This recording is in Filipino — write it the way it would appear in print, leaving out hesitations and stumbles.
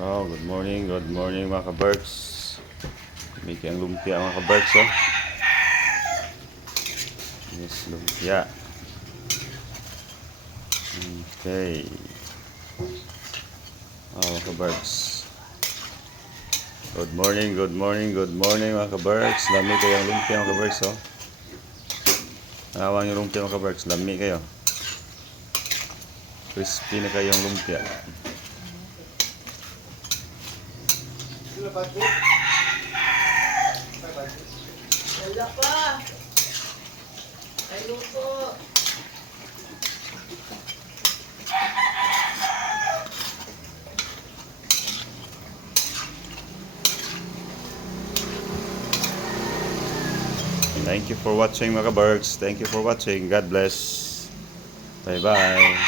Oh, good morning mga ka-Berks. May kayang lumpia mga ka-Berks, oh. Yes, lumpia. Okay. Oh, mga ka-Berks. Good morning mga ka-Berks. Lami kayang lumpia mga ka-Berks, oh. Nawang yung lumpia mga ka-Berks. Lami kayo. Crispy na kayong lumpia. Wala pa. Ay, luto. Thank you for watching mga ka-Berks. Thank you for watching. God bless. Bye-bye.